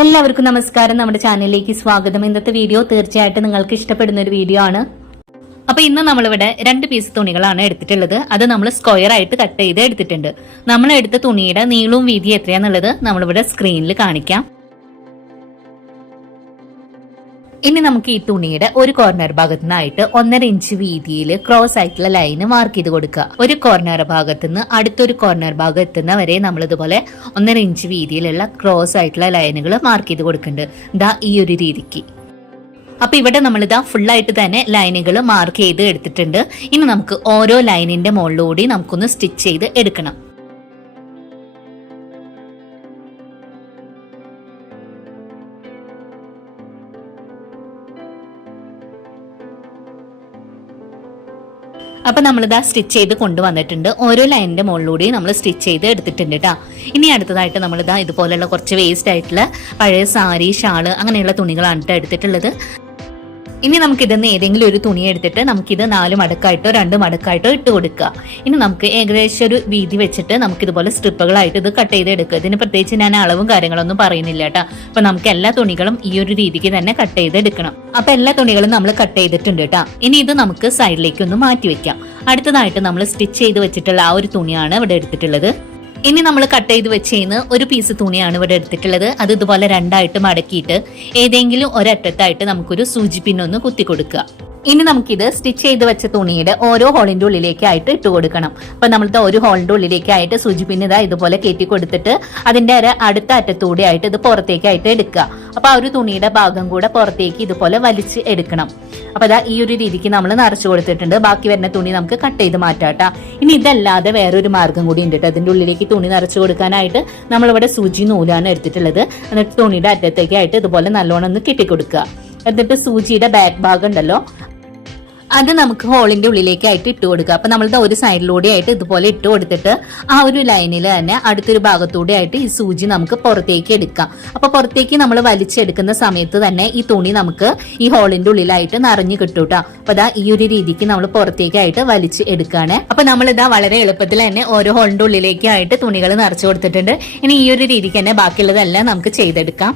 എല്ലാവർക്കും നമസ്കാരം. നമ്മുടെ ചാനലിലേക്ക് സ്വാഗതം. ഇന്നത്തെ വീഡിയോ തീർച്ചയായിട്ടും നിങ്ങൾക്ക് ഇഷ്ടപ്പെടുന്ന ഒരു വീഡിയോ ആണ്. അപ്പൊ ഇന്ന് നമ്മളിവിടെ രണ്ട് പീസ് തുണികളാണ് എടുത്തിട്ടുള്ളത്. അത് നമ്മൾ സ്ക്വയർ ആയിട്ട് കട്ട് ചെയ്ത് എടുത്തിട്ടുണ്ട്. നമ്മൾ എടുത്ത തുണിയുടെ നീളവും വീതി എത്രയാന്നുള്ളത് നമ്മളിവിടെ സ്ക്രീനിൽ കാണിക്കാം. ഇനി നമുക്ക് ഈ തുണിയുടെ ഒരു കോർണർ ഭാഗത്തുനിന്നായിട്ട് ഒന്നര ഇഞ്ച് വീതിയിൽ ക്രോസ് ആയിട്ടുള്ള ലൈന് മാർക്ക് ചെയ്ത് കൊടുക്കുക. ഒരു കോർണർ ഭാഗത്തുനിന്ന് അടുത്തൊരു കോർണർ ഭാഗം എത്തുന്ന വരെ നമ്മൾ ഇതുപോലെ ഒന്നര ഇഞ്ച് വീതിയിലുള്ള ക്രോസ് ആയിട്ടുള്ള ലൈനുകൾ മാർക്ക് ചെയ്ത് കൊടുക്കുന്നുണ്ട്. ദാ ഈ ഒരു രീതിക്ക്. അപ്പൊ ഇവിടെ നമ്മൾ ഇതാ ഫുള്ളായിട്ട് തന്നെ ലൈനുകൾ മാർക്ക് ചെയ്ത് എടുത്തിട്ടുണ്ട്. ഇനി നമുക്ക് ഓരോ ലൈനിന്റെ മുകളിലൂടെ നമുക്കൊന്ന് സ്റ്റിച്ച് ചെയ്ത് എടുക്കണം. അപ്പൊ നമ്മളിതാ സ്റ്റിച്ച് ചെയ്ത് കൊണ്ടുവന്നിട്ടുണ്ട്. ഓരോ ലൈനിന്റെ മുകളിലൂടെ നമ്മൾ സ്റ്റിച്ച് ചെയ്ത് എടുത്തിട്ടുണ്ട് കേട്ടോ ഇനി അടുത്തതായിട്ട് നമ്മളിതാ ഇതുപോലെയുള്ള കുറച്ച് വേസ്റ്റ് ആയിട്ടുള്ള പഴയ സാരി ഷാൾ അങ്ങനെയുള്ള തുണികളാണ് കേട്ടോ എടുത്തിട്ടുള്ളത്. ഇനി നമുക്കിതെന്ന് ഏതെങ്കിലും ഒരു തുണി എടുത്തിട്ട് നമുക്കിത് നാല് മടക്കായിട്ടോ രണ്ട് മടക്കായിട്ടോ ഇട്ട് കൊടുക്കുക. ഇനി നമുക്ക് ഏകദേശം ഒരു വീതി വെച്ചിട്ട് നമുക്ക് ഇതുപോലെ സ്ട്രിപ്പുകളായിട്ട് ഇത് കട്ട് ചെയ്ത് എടുക്കുക ഇതിന് പ്രത്യേകിച്ച് ഞാൻ അളവും കാര്യങ്ങളൊന്നും പറയുന്നില്ല കേട്ടോ. അപ്പൊ നമുക്ക് എല്ലാ തുണികളും ഈ ഒരു രീതിക്ക് തന്നെ കട്ട് ചെയ്ത് എടുക്കണം അപ്പൊ എല്ലാ തുണികളും നമ്മൾ കട്ട് ചെയ്തിട്ടുണ്ട് കേട്ടോ. ഇനി ഇത് നമുക്ക് സൈഡിലേക്ക് ഒന്ന് മാറ്റി വെക്കാം. അടുത്തതായിട്ട് നമ്മൾ സ്റ്റിച്ച് ചെയ്ത് വെച്ചിട്ടുള്ള ആ ഒരു തുണിയാണ് ഇവിടെ എടുത്തിട്ടുള്ളത്. ഇനി നമ്മൾ കട്ട് ചെയ്ത് വെച്ചേന്ന് ഒരു പീസ് തുണിയാണ് ഇവിടെ എടുത്തിട്ടുള്ളത്. അത് ഇതുപോലെ രണ്ടായിട്ട് മടക്കിയിട്ട് ഏതെങ്കിലും ഒരറ്റത്തായിട്ട് നമുക്കൊരു സൂചി പിന്നൊന്ന് കുത്തി കൊടുക്കുക. ഇനി നമുക്കിത് സ്റ്റിച്ച് ചെയ്ത് വെച്ച തുണിയുടെ ഓരോ ഹോളിന്റെ ഉള്ളിലേക്കായിട്ട് ഇട്ട് കൊടുക്കണം. അപ്പൊ നമ്മളിത് ഒരു ഹോളിന്റെ ഉള്ളിലേക്കായിട്ട് ഇതാ ഇതുപോലെ കയറ്റി കൊടുത്തിട്ട് അതിന്റെ ഒരു അടുത്ത അറ്റത്തൂടെ ആയിട്ട് ഇത് പുറത്തേക്കായിട്ട് എടുക്കുക. അപ്പൊ ആ ഒരു തുണിയുടെ ഭാഗം കൂടെ പുറത്തേക്ക് ഇതുപോലെ വലിച്ച് എടുക്കണം. അപ്പൊ അതാ ഈ ഒരു രീതിക്ക് നമ്മൾ നിറച്ചു കൊടുത്തിട്ടുണ്ട്. ബാക്കി വരുന്ന തുണി നമുക്ക് കട്ട് ചെയ്ത് മാറ്റാട്ടാ ഇനി ഇതല്ലാതെ വേറൊരു മാർഗം കൂടി ഉണ്ട് ട്ടോ. അതിന്റെ ഉള്ളിലേക്ക് തുണി നിറച്ചു കൊടുക്കാനായിട്ട് നമ്മളിവിടെ സൂചി നൂലാണ് എടുത്തിട്ടുള്ളത്. എന്നിട്ട് തുണിയുടെ അറ്റത്തേക്കായിട്ട് ഇതുപോലെ നല്ലോണം ഒന്ന് കെട്ടിക്കൊടുക്കുക. എന്നിട്ട് സൂചിയുടെ ബാക്ക് ഭാഗം ഉണ്ടല്ലോ അത് നമുക്ക് ഹോളിന്റെ ഉള്ളിലേക്കായിട്ട് ഇട്ട് കൊടുക്കുക. അപ്പൊ നമ്മളത് ഒരു സൈഡിലൂടെ ആയിട്ട് ഇതുപോലെ ഇട്ട് കൊടുത്തിട്ട് ആ ഒരു ലൈനിൽ തന്നെ അടുത്തൊരു ഭാഗത്തൂടെ ആയിട്ട് ഈ സൂചി നമുക്ക് പുറത്തേക്ക് എടുക്കാം. അപ്പൊ പുറത്തേക്ക് നമ്മൾ വലിച്ചെടുക്കുന്ന സമയത്ത് തന്നെ ഈ തുണി നമുക്ക് ഈ ഹോളിന്റെ ഉള്ളിലായിട്ട് നിറഞ്ഞു കിട്ടും കേട്ടോ അപ്പൊ ഇതാ ഈ ഒരു രീതിക്ക് നമ്മൾ പുറത്തേക്കായിട്ട് വലിച്ച് എടുക്കുകയാണ് അപ്പൊ നമ്മൾ ഇതാ വളരെ എളുപ്പത്തിൽ തന്നെ ഓരോ ഹോളിന്റെ ഉള്ളിലേക്കായിട്ട് തുണികൾ നിറച്ചു കൊടുത്തിട്ടുണ്ട്. ഇനി ഈ ഒരു രീതിക്ക് തന്നെ ബാക്കിയുള്ളതെല്ലാം നമുക്ക് ചെയ്തെടുക്കാം.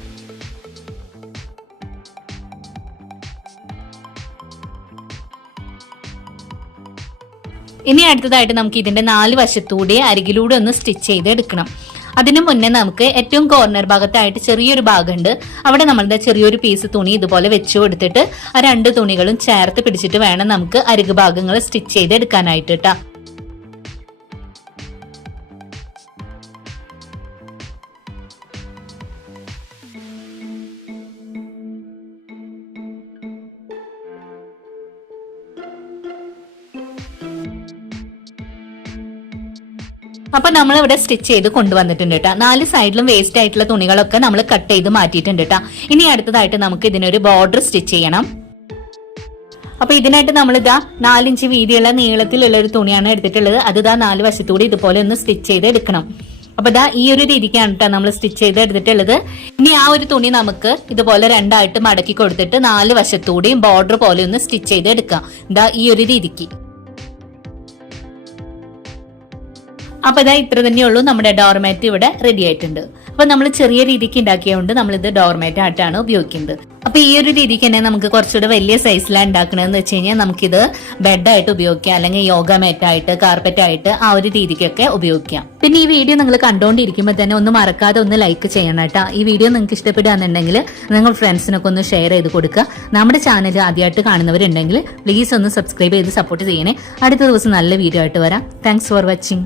ഇനി അടുത്തതായിട്ട് നമുക്ക് ഇതിന്റെ നാല് വശത്തൂടെ അരികിലൂടെ ഒന്ന് സ്റ്റിച്ച് ചെയ്ത് എടുക്കണം അതിനു മുന്നേ നമുക്ക് ഏറ്റവും കോർണർ ഭാഗത്തായിട്ട് ചെറിയൊരു ഭാഗമുണ്ട്. അവിടെ നമ്മളുടെ ചെറിയൊരു പീസ് തുണി ഇതുപോലെ വെച്ചു കൊടുത്തിട്ട് ആ രണ്ട് തുണികളും ചേർത്ത് പിടിച്ചിട്ട് വേണം നമുക്ക് അരികു ഭാഗങ്ങൾ സ്റ്റിച്ച് ചെയ്ത് എടുക്കാനായിട്ട് കേട്ടോ അപ്പൊ നമ്മൾ ഇവിടെ സ്റ്റിച്ച് ചെയ്ത് കൊണ്ടുവന്നിട്ടുണ്ട് കേട്ടോ. നാല് സൈഡിലും വേസ്റ്റ് ആയിട്ടുള്ള തുണികളൊക്കെ നമ്മൾ കട്ട് ചെയ്ത് മാറ്റിയിട്ടുണ്ട് കേട്ടോ. ഇനി അടുത്തതായിട്ട് നമുക്ക് ഇതിനൊരു ബോർഡർ സ്റ്റിച്ച് ചെയ്യണം. അപ്പൊ ഇതിനായിട്ട് നമ്മൾ ഇതാ നാലിഞ്ച് വീതിയുള്ള നീളത്തിലുള്ള ഒരു തുണിയാണ് എടുത്തിട്ടുള്ളത്. അത് ഇതാ നാല് വശത്തുകൂടി ഇതുപോലെ ഒന്ന് സ്റ്റിച്ച് ചെയ്ത് എടുക്കണം. അപ്പൊ ഇതാ ഈ ഒരു രീതിക്കാണ് കേട്ടോ നമ്മൾ സ്റ്റിച്ച് ചെയ്ത് എടുത്തിട്ടുള്ളത്. ഇനി ആ ഒരു തുണി നമുക്ക് ഇതുപോലെ രണ്ടായിട്ട് മടക്കി കൊടുത്തിട്ട് നാല് വശത്തൂടെയും ബോർഡർ പോലെ ഒന്ന് സ്റ്റിച്ച് ചെയ്ത് എടുക്കാം. ഇതാ ഈ ഒരു രീതിക്ക്. അപ്പൊ ഇതാ ഇത്ര തന്നെയുള്ളൂ നമ്മുടെ ഡോർമാറ്റ് ഇവിടെ റെഡി ആയിട്ടുണ്ട്. അപ്പൊ നമ്മൾ ചെറിയ രീതിക്ക് ഉണ്ടാക്കിയതുകൊണ്ട് നമ്മൾ ഇത് ഡോർമാറ്റ് ആയിട്ടാണ് ഉപയോഗിക്കുന്നത്. അപ്പൊ ഈ ഒരു രീതിക്ക് തന്നെ നമുക്ക് കുറച്ചുകൂടെ വലിയ സൈസിലാണ് ഉണ്ടാക്കണമെന്ന് വെച്ച് കഴിഞ്ഞാൽ നമുക്കിത് ബെഡായിട്ട് ഉപയോഗിക്കാം. അല്ലെങ്കിൽ യോഗ മാറ്റ് ആയിട്ട് കാർപ്പറ്റ് ആയിട്ട് ആ ഒരു രീതിക്കൊക്കെ ഉപയോഗിക്കാം. പിന്നെ ഈ വീഡിയോ നിങ്ങൾ കണ്ടുകൊണ്ടിരിക്കുമ്പോൾ തന്നെ ഒന്ന് മറക്കാതെ ഒന്ന് ലൈക്ക് ചെയ്യണം കേട്ടോ. ഈ വീഡിയോ നിങ്ങൾക്ക് ഇഷ്ടപ്പെടുകയാണെന്നുണ്ടെങ്കിൽ നിങ്ങൾ ഫ്രണ്ട്സിനൊക്കെ ഒന്ന് ഷെയർ ചെയ്ത് കൊടുക്കുക. നമ്മുടെ ചാനൽ ആദ്യമായിട്ട് കാണുന്നവരുണ്ടെങ്കിൽ പ്ലീസ് ഒന്ന് സബ്സ്ക്രൈബ് ചെയ്ത് സപ്പോർട്ട് ചെയ്യണേ. അടുത്ത ദിവസം നല്ല വീഡിയോ ആയിട്ട് വരാം. Thanks for watching